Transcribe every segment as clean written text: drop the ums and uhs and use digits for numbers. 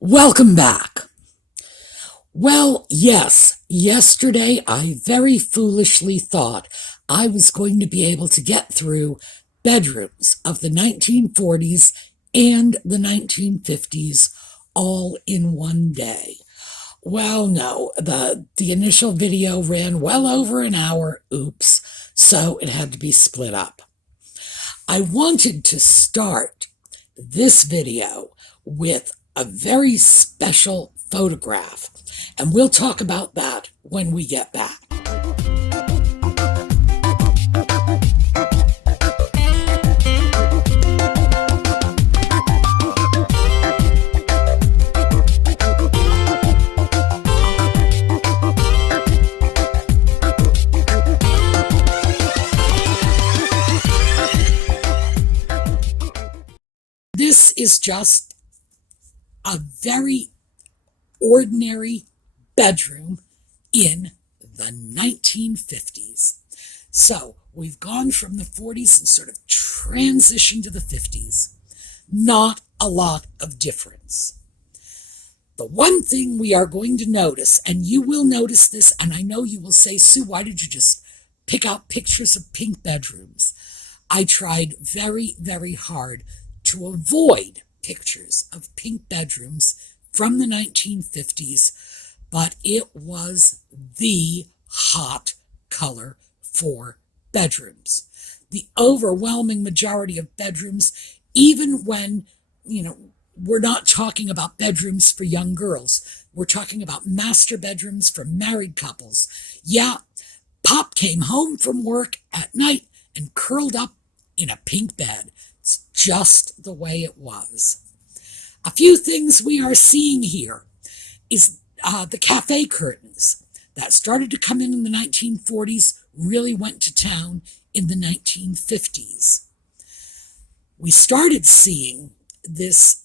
Welcome back. Well, yes, yesterday I very foolishly thought I was going to be able to get through bedrooms of the 1940s and the 1950s all in one day. Well, no, the initial video ran well over an hour, oops, so it had to be split up. I wanted to start this video with a very special photograph, and we'll talk about that when we get back. This is just a very ordinary bedroom in the 1950s. So we've gone from the 40s and sort of transitioned to the 50s. Not a lot of difference. The one thing we are going to notice, and you will notice this, and I know you will say, Sue, why did you just pick out pictures of pink bedrooms? I tried very, very hard to avoid pictures of pink bedrooms from the 1950s, but it was the hot color for bedrooms. The overwhelming majority of bedrooms, even when, we're not talking about bedrooms for young girls, we're talking about master bedrooms for married couples. Yeah, Pop came home from work at night and curled up in a pink bed. It's just the way it was. A few things we are seeing here is the cafe curtains that started to come in the 1940s, really went to town in the 1950s. We started seeing this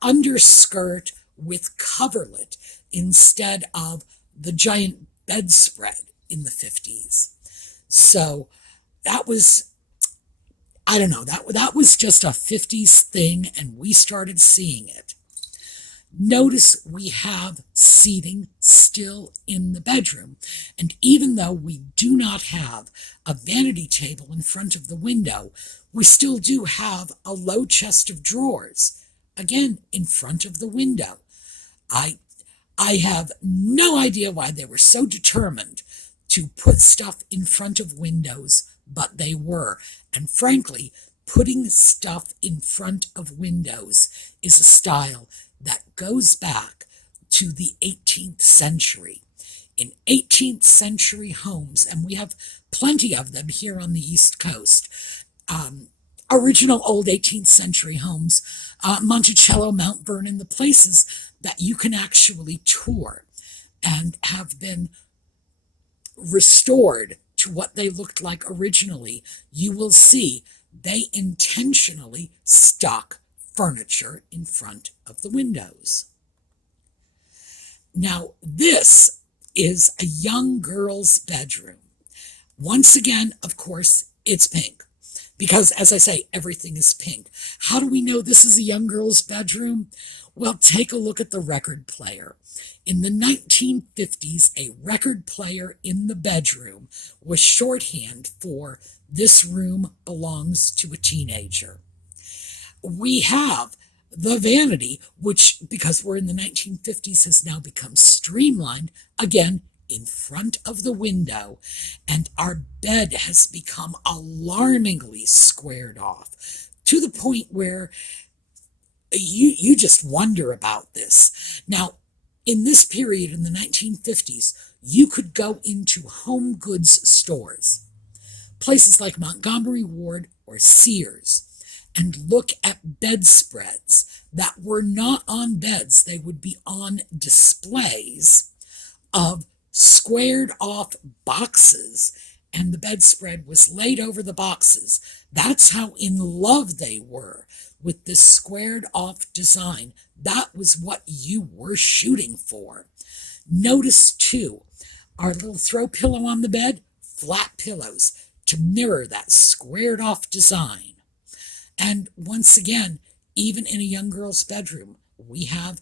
underskirt with coverlet instead of the giant bedspread in the 50s. So that was, I don't know, that was just a 50s thing, and we started seeing it. Notice we have seating still in the bedroom, and even though we do not have a vanity table in front of the window, we still do have a low chest of drawers, again, in front of the window. I have no idea why they were so determined to put stuff in front of windows, but they were. And frankly, putting stuff in front of windows is a style that goes back to the 18th century. In 18th century homes, and we have plenty of them here on the East Coast, original old 18th century homes, Monticello, Mount Vernon, the places that you can actually tour and have been restored to what they looked like originally, you will see they intentionally stuck furniture in front of the windows. Now, this is a young girl's bedroom. Once again, of course, it's pink. Because, as I say, everything is pink. How do we know this is a young girl's bedroom? Well, take a look at the record player. In the 1950s, a record player in the bedroom was shorthand for "this room belongs to a teenager." We have the vanity, which, because we're in the 1950s, has now become streamlined, again, in front of the window, and our bed has become alarmingly squared off to the point where you just wonder about this. Now, in this period, in the 1950s, you could go into home goods stores, places like Montgomery Ward or Sears, and look at bedspreads that were not on beds. They would be on displays of squared off boxes, and the bedspread was laid over the boxes. That's how in love they were with this squared off design. That was what you were shooting for. Notice too, our little throw pillow on the bed, flat pillows to mirror that squared off design. And once again, even in a young girl's bedroom, we have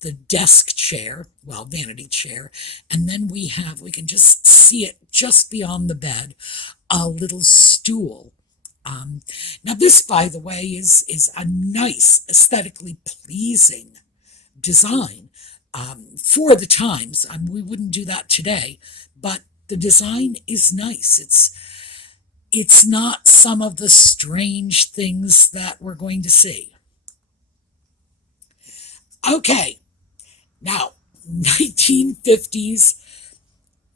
the desk chair, well, vanity chair, and then we can just see it just beyond the bed, a little stool. Now this, by the way, is a nice, aesthetically pleasing design for the times. We wouldn't do that today, but the design is nice. It's not some of the strange things that we're going to see. Okay, now 1950s,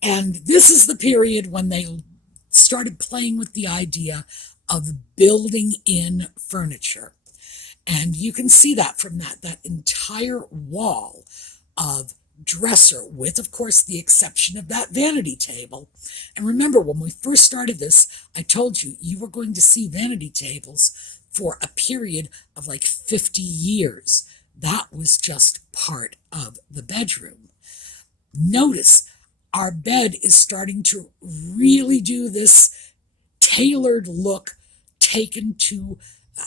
and this is the period when they started playing with the idea of building in furniture. And you can see that from that entire wall of dresser, with, of course, the exception of that vanity table. And remember, when we first started this, I told you were going to see vanity tables for a period of like 50 years. That was just part of the bedroom. Notice our bed is starting to really do this tailored look taken to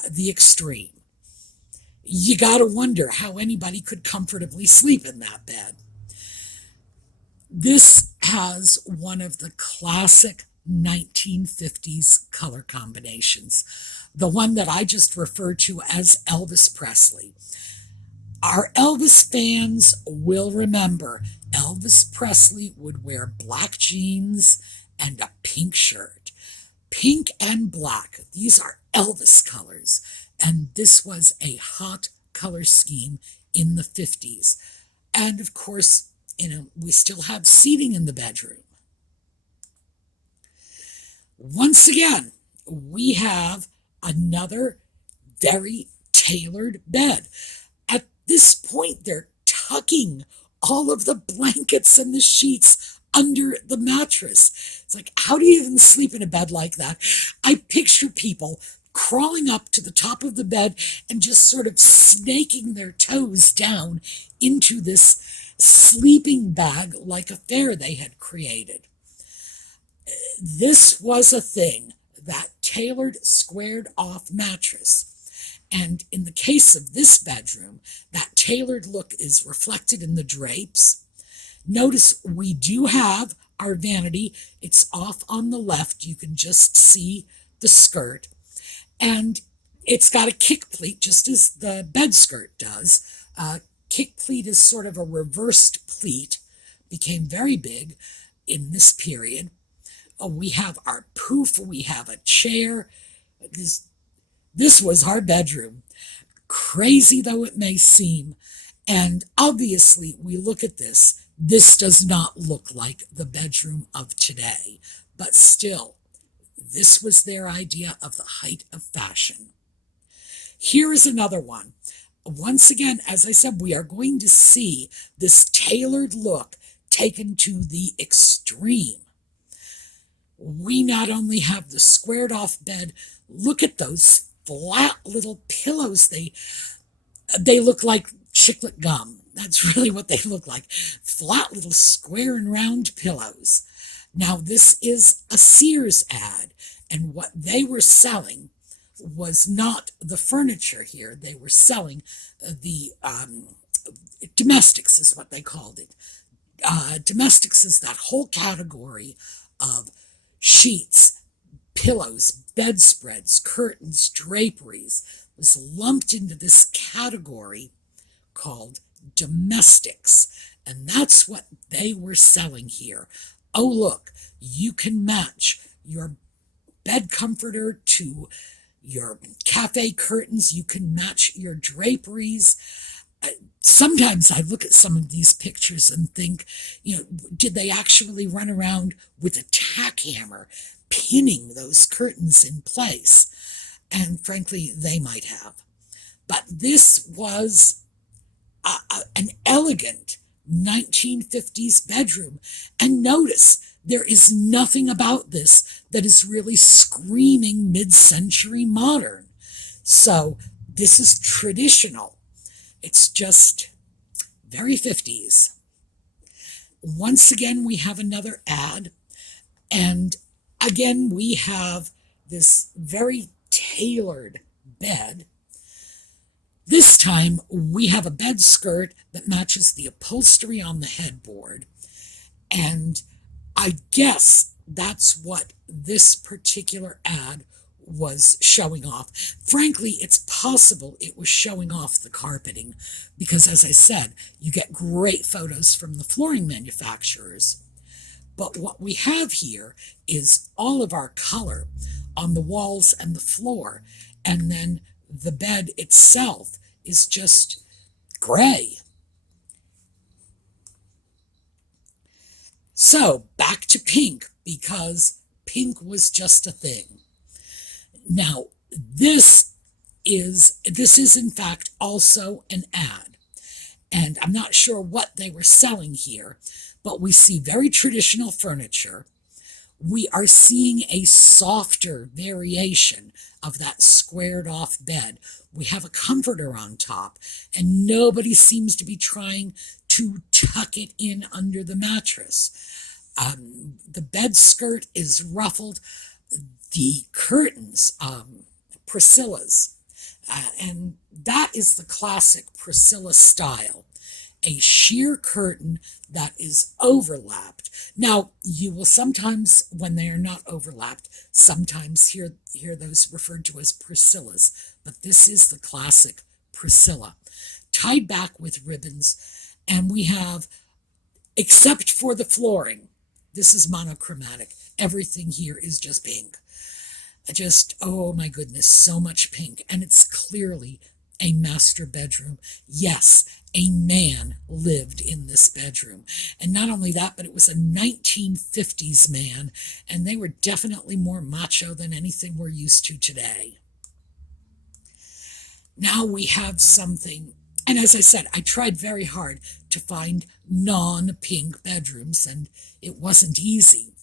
the extreme. You got to wonder how anybody could comfortably sleep in that bed. This has one of the classic 1950s color combinations, the one that I just referred to as Elvis Presley. Our Elvis fans will remember Elvis Presley would wear black jeans and a pink shirt. Pink and black, these are Elvis colors, and this was a hot color scheme in the 50s. And of course, we still have seating in the bedroom. Once again, we have another very tailored bed. At this point, they're tucking all of the blankets and the sheets under the mattress. It's like, how do you even sleep in a bed like that? I picture people crawling up to the top of the bed and just sort of snaking their toes down into this sleeping bag-like affair they had created. This was a thing, that tailored, squared-off mattress. And in the case of this bedroom, that tailored look is reflected in the drapes. Notice we do have our vanity. It's off on the left. You can just see the skirt. And it's got a kick pleat, just as the bed skirt does. Kick pleat is sort of a reversed pleat, became very big in this period. We have our poof, we have a chair. This was our bedroom, crazy though it may seem. And obviously, we look at this does not look like the bedroom of today. But still, this was their idea of the height of fashion. Here is another one. Once again, as I said, we are going to see this tailored look taken to the extreme. We not only have the squared off bed, look at those flat little pillows. They look like chiclet gum. That's really what they look like. Flat little square and round pillows. Now this is a Sears ad, and what they were selling was not the furniture here. They were selling the domestics is what they called it. Domestics is that whole category of sheets, pillows, bedspreads, curtains, draperies, was lumped into this category called domestics. And that's what they were selling here. Oh, look, you can match your bed comforter to your cafe curtains. You can match your draperies. Sometimes I look at some of these pictures and think, did they actually run around with a tack hammer pinning those curtains in place? And frankly, they might have. But this was an elegant 1950s bedroom. And notice, there is nothing about this that is really screaming mid-century modern. So this is traditional. It's just very 50s. Once again, we have another ad. And again, we have this very tailored bed. This time we have a bed skirt that matches the upholstery on the headboard. And I guess that's what this particular ad was showing off. Frankly, it's possible it was showing off the carpeting because, as I said, you get great photos from the flooring manufacturers. But what we have here is all of our color on the walls and the floor, and then the bed itself is just gray. So back to pink, because pink was just a thing. Now, this is in fact also an ad, and I'm not sure what they were selling here, but we see very traditional furniture. We are seeing a softer variation of that squared off bed. We have a comforter on top, and nobody seems to be trying to tuck it in under the mattress. The bed skirt is ruffled. The curtains, Priscilla's, and that is the classic Priscilla style. A sheer curtain that is overlapped. Now, you will sometimes, when they are not overlapped, sometimes hear those referred to as Priscillas, but this is the classic Priscilla, tied back with ribbons, and we have, except for the flooring, this is monochromatic. Everything here is just pink. Just, oh my goodness, so much pink, and it's clearly a master bedroom. Yes, a man lived in this bedroom. And not only that, but it was a 1950s man, and they were definitely more macho than anything we're used to today. Now we have something, and as I said, I tried very hard to find non-pink bedrooms, and it wasn't easy.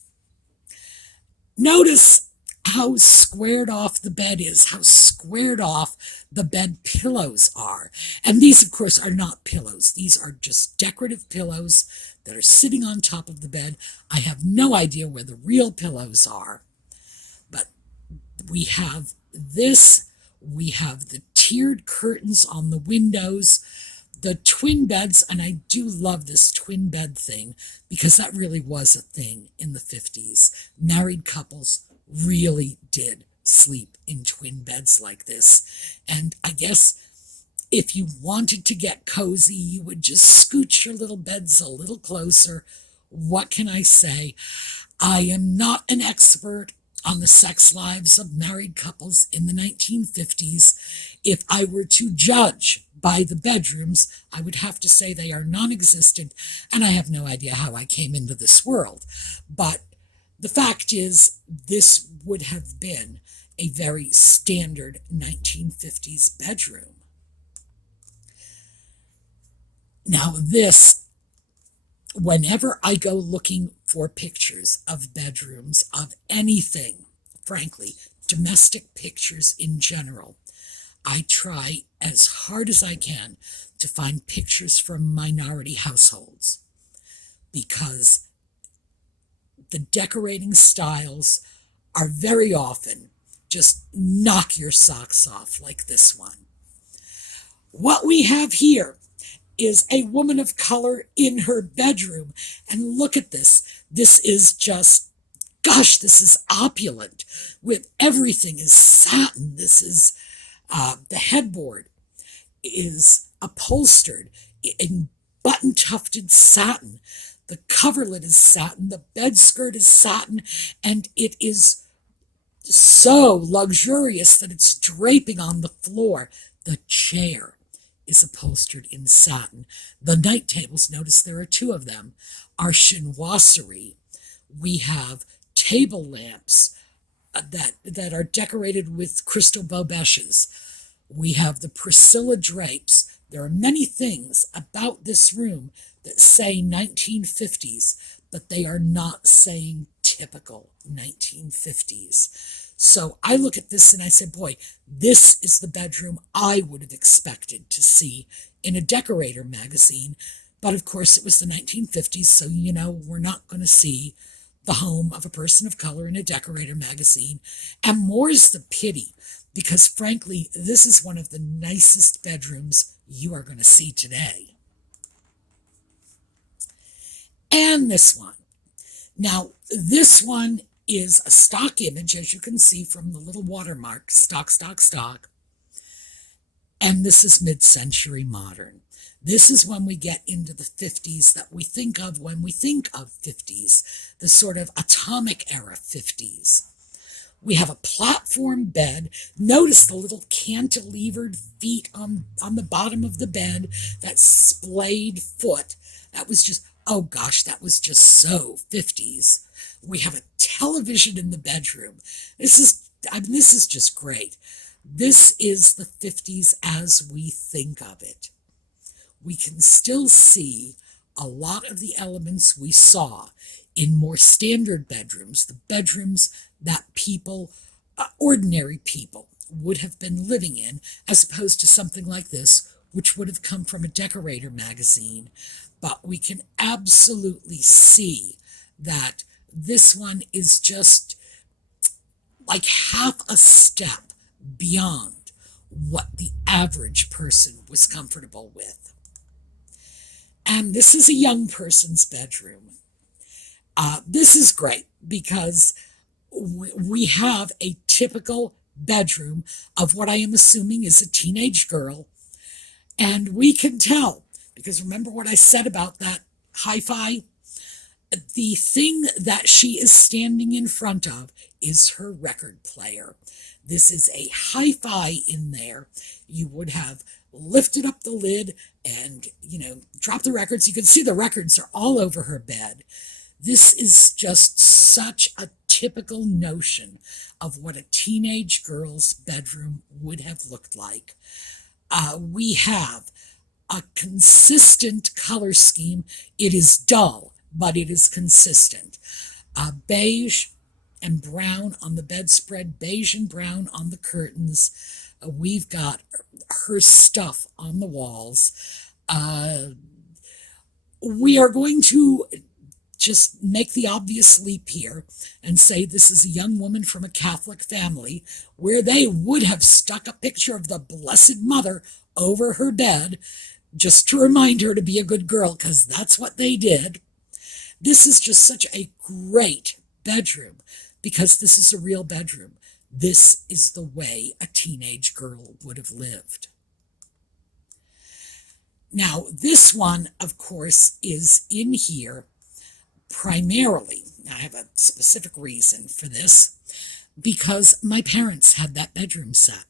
Notice how squared off the bed is, how squared off the bed pillows are. And these, of course, are not pillows. These are just decorative pillows that are sitting on top of the bed. I have no idea where the real pillows are. But we have this. We have the tiered curtains on the windows, the twin beds, and I do love this twin bed thing because that really was a thing in the 50s. Married couples really did sleep in twin beds like this. And I guess if you wanted to get cozy, you would just scooch your little beds a little closer. What can I say? I am not an expert on the sex lives of married couples in the 1950s. If I were to judge by the bedrooms, I would have to say they are non-existent, and I have no idea how I came into this world. But the fact is, this would have been a very standard 1950s bedroom. Now this, whenever I go looking for pictures of bedrooms, of anything, frankly, domestic pictures in general, I try as hard as I can to find pictures from minority households, because the decorating styles are very often just knock your socks off, like this one. What we have here is a woman of color in her bedroom, and look at this. This is just, gosh, this is opulent, with everything is satin. This is, the headboard is upholstered in button-tufted satin. The coverlet is satin, the bed skirt is satin, and it is so luxurious that it's draping on the floor. The chair is upholstered in satin. The night tables, notice there are two of them, are chinoiserie. We have table lamps that are decorated with crystal bobèches. We have the Priscilla drapes. There are many things about this room that say 1950s, but they are not saying typical 1950s. So I look at this and I say, boy, this is the bedroom I would have expected to see in a decorator magazine. But of course, it was the 1950s, so, we're not going to see the home of a person of color in a decorator magazine. And more's the pity, because frankly, this is one of the nicest bedrooms you are going to see today. And this one. Now, this one is a stock image, as you can see from the little watermark, stock. And this is mid-century modern. This is when we get into the 50s that we think of when we think of 50s, the sort of atomic era 50s. We have a platform bed. Notice the little cantilevered feet on the bottom of the bed, that splayed foot. That was just, oh gosh, that was just so 50s. We have a television in the bedroom. This is just great. This is the 50s as we think of it. We can still see a lot of the elements we saw in more standard bedrooms, the bedrooms that people, ordinary people, would have been living in, as opposed to something like this, which would have come from a decorator magazine. But we can absolutely see that this one is just like half a step beyond what the average person was comfortable with. And this is a young person's bedroom. This is great because we have a typical bedroom of what I am assuming is a teenage girl. And we can tell, because remember what I said about that hi-fi? The thing that she is standing in front of is her record player. This is a hi-fi in there. You would have lifted up the lid and, dropped the records. You can see the records are all over her bed. This is just such a typical notion of what a teenage girl's bedroom would have looked like. We have a consistent color scheme. It is dull, but it is consistent. Beige and brown on the bedspread, beige and brown on the curtains. We've got her stuff on the walls. We are going to just make the obvious leap here and say this is a young woman from a Catholic family where they would have stuck a picture of the Blessed Mother over her bed just to remind her to be a good girl, because that's what they did. This is just such a great bedroom because this is a real bedroom. This is the way a teenage girl would have lived. Now, this one, of course, is in here primarily. I have a specific reason for this, because my parents had that bedroom set.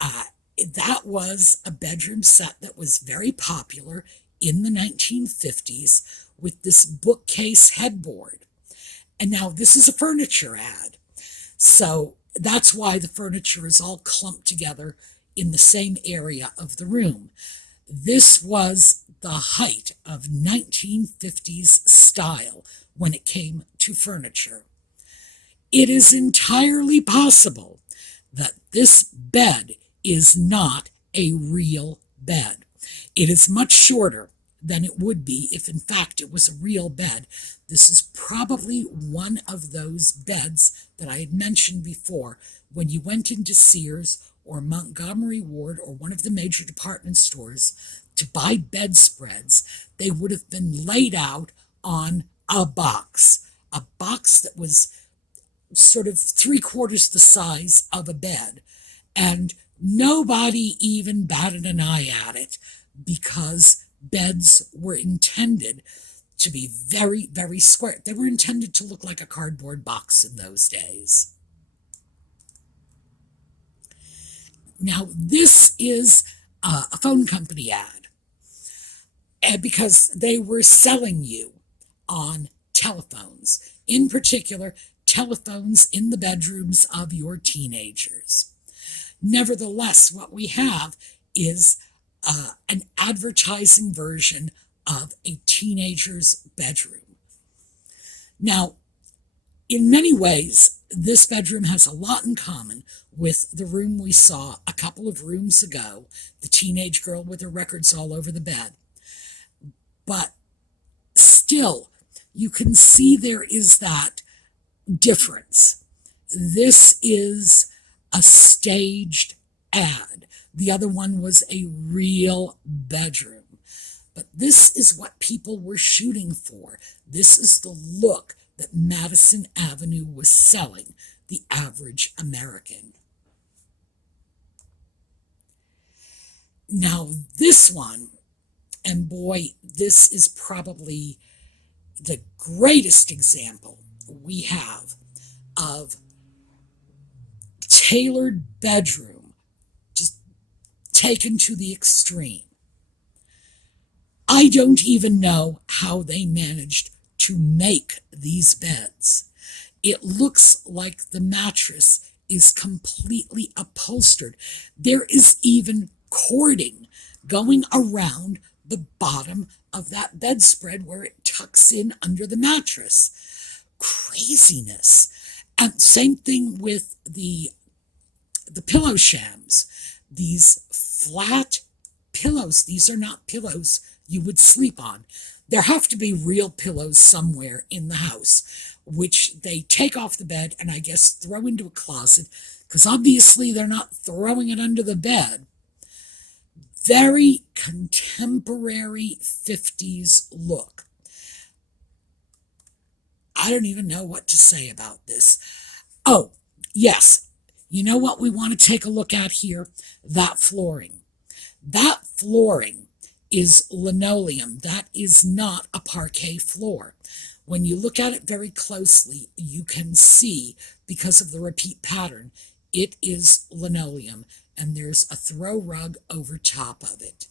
That was a bedroom set that was very popular in the 1950s with this bookcase headboard. And now this is a furniture ad. So that's why the furniture is all clumped together in the same area of the room. This was the height of 1950s style when it came to furniture. It is entirely possible that this bed is not a real bed. It is much shorter than it would be if in fact it was a real bed. This is probably one of those beds that I had mentioned before. When you went into Sears or Montgomery Ward or one of the major department stores to buy bedspreads, they would have been laid out on a box that was sort of 3/4 the size of a bed. And nobody even batted an eye at it because beds were intended to be very, very square. They were intended to look like a cardboard box in those days. Now, this is a phone company ad, because they were selling you on telephones, in particular, telephones in the bedrooms of your teenagers. Nevertheless, what we have is an advertising version of a teenager's bedroom. Now, in many ways, this bedroom has a lot in common with the room we saw a couple of rooms ago, the teenage girl with her records all over the bed. But still, you can see there is that difference. This is a staged ad. The other one was a real bedroom. But this is what people were shooting for. This is the look that Madison Avenue was selling the average American. Now this one, and boy, this is probably the greatest example we have of tailored bedroom, just taken to the extreme. I don't even know how they managed to make these beds. It looks like the mattress is completely upholstered. There is even cording going around the bottom of that bedspread where it tucks in under the mattress. Craziness. And same thing with the pillow shams. These flat pillows, these are not pillows you would sleep on. There have to be real pillows somewhere in the house, which they take off the bed and I guess throw into a closet, because obviously they're not throwing it under the bed. Very contemporary 50s look. I don't even know what to say about this. Oh, yes. You know what we want to take a look at here? That flooring. That flooring is linoleum. That is not a parquet floor. When you look at it very closely, you can see, because of the repeat pattern, it is linoleum, and there's a throw rug over top of it.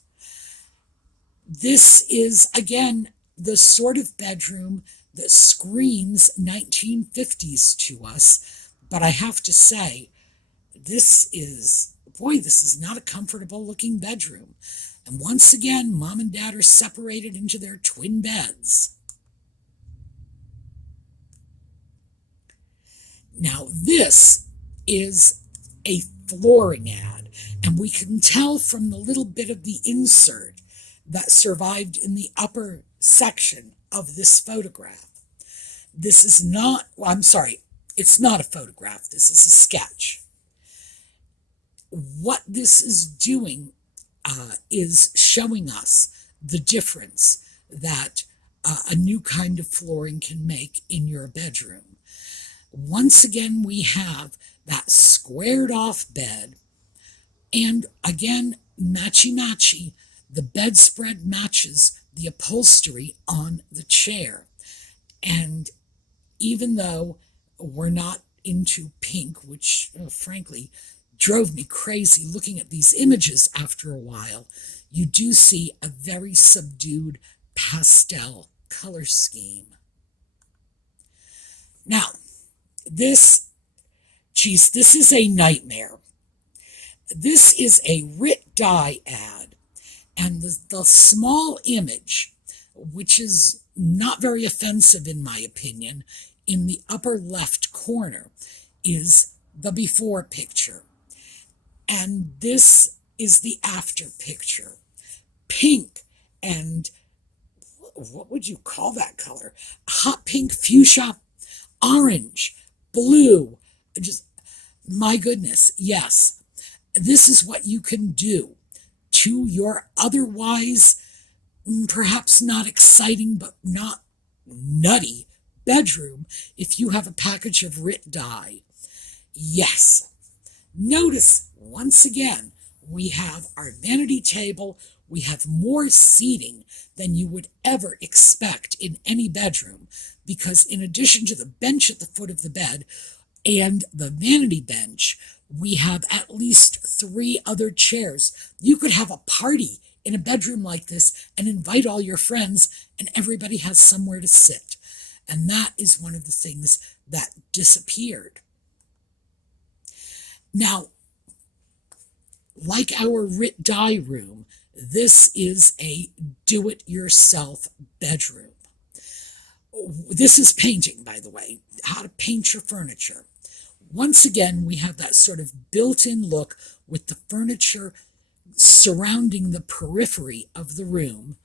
This is, again, the sort of bedroom that screams 1950s to us, but I have to say, this is not a comfortable looking bedroom. And once again, Mom and Dad are separated into their twin beds. Now this is a flooring ad, and we can tell from the little bit of the insert that survived in the upper section of this photograph. This is not, it's not a photograph, this is a sketch. What this is doing is showing us the difference that a new kind of flooring can make in your bedroom. Once again, we have that squared off bed, and again, matchy-matchy, the bedspread matches the upholstery on the chair. And even though we're not into pink, which frankly drove me crazy looking at these images after a while, you do see a very subdued pastel color scheme. Now, this is a nightmare. This is a Writ Die ad, and the small image, which is not very offensive in my opinion, in the upper left corner is the before picture. And this is the after picture. Pink and, what would you call that color? Hot pink, fuchsia, orange, blue. Just, my goodness, yes. This is what you can do to your otherwise perhaps not exciting but not nutty bedroom if you have a package of Writ Die. Yes. Notice, once again, we have our vanity table. We have more seating than you would ever expect in any bedroom, because in addition to the bench at the foot of the bed and the vanity bench, we have at least 3 other chairs. You could have a party in a bedroom like this and invite all your friends, and everybody has somewhere to sit. And that is one of the things that disappeared. Now, like our Writ Die room, this is a do-it-yourself bedroom. This is painting, by the way, how to paint your furniture. Once again, we have that sort of built-in look with the furniture surrounding the periphery of the room.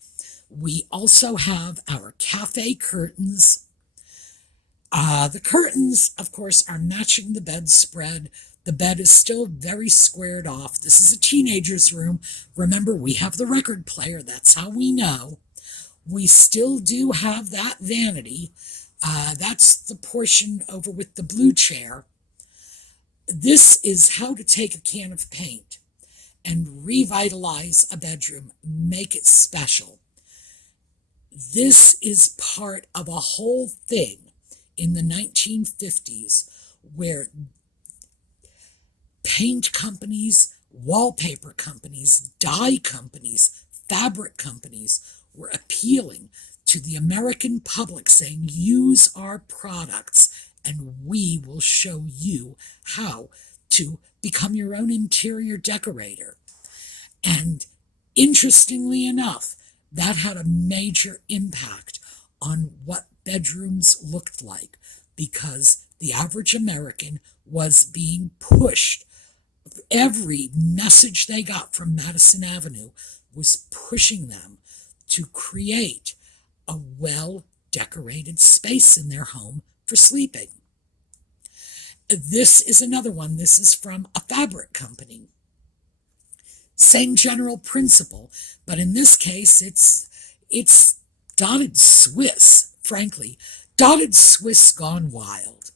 We also have our cafe curtains. The curtains, of course, are matching the bedspread. The bed is still very squared off. This is a teenager's room. Remember, we have the record player. That's how we know. We still do have that vanity. That's the portion over with the blue chair. This is how to take a can of paint and revitalize a bedroom, make it special. This is part of a whole thing in the 1950s where paint companies, wallpaper companies, dye companies, fabric companies were appealing to the American public, saying, use our products and we will show you how to become your own interior decorator. And interestingly enough, that had a major impact on what bedrooms looked like, because the average American was being pushed. Every message they got from Madison Avenue was pushing them to create a well-decorated space in their home for sleeping. This is another one. This is from a fabric company. Same general principle, but in this case, it's Dotted Swiss, frankly. Dotted Swiss gone wild.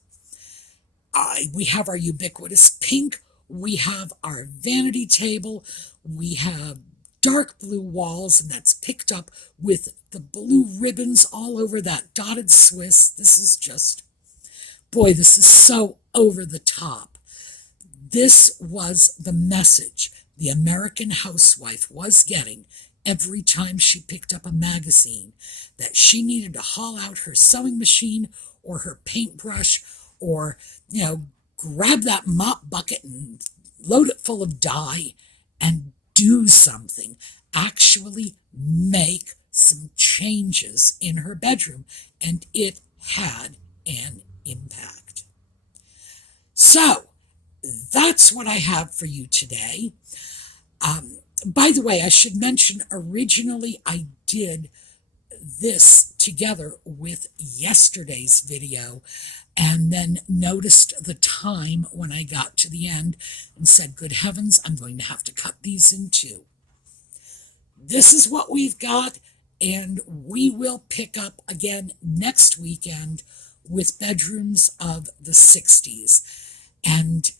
We have our ubiquitous pink. We have our vanity table. We have dark blue walls, and that's picked up with the blue ribbons all over that Dotted Swiss. This is just, boy, this is so over the top. This was the message the American housewife was getting every time she picked up a magazine, that she needed to haul out her sewing machine or her paintbrush, or, grab that mop bucket and load it full of dye and do something, actually make some changes in her bedroom, and it had an impact. So, that's what I have for you today. By the way, I should mention, originally I did this together with yesterday's video, and then noticed the time when I got to the end and said, good heavens, I'm going to have to cut these in two. This is what we've got, and we will pick up again next weekend with bedrooms of the 60s. And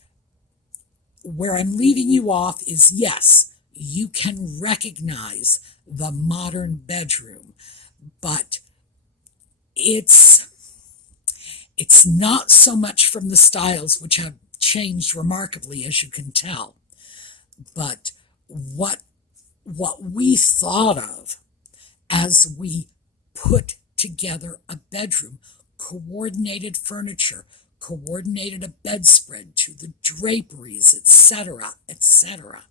where I'm leaving you off is, yes, you can recognize the modern bedroom, but it's not so much from the styles, which have changed remarkably, as you can tell, but what we thought of as we put together a bedroom, coordinated furniture, coordinated a bedspread to the draperies, etc., etc.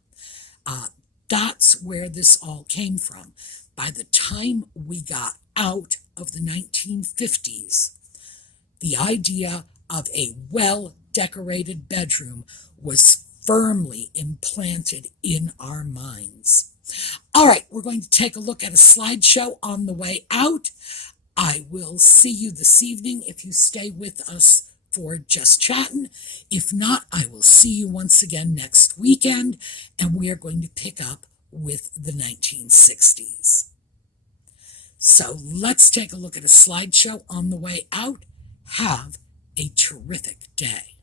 That's where this all came from. By the time we got out of the 1950s, the idea of a well-decorated bedroom was firmly implanted in our minds. All right, we're going to take a look at a slideshow on the way out. I will see you this evening if you stay with us for Just Chattin'. If not, I will see you once again next weekend, and we are going to pick up with the 1960s. So let's take a look at a slideshow on the way out. Have a terrific day.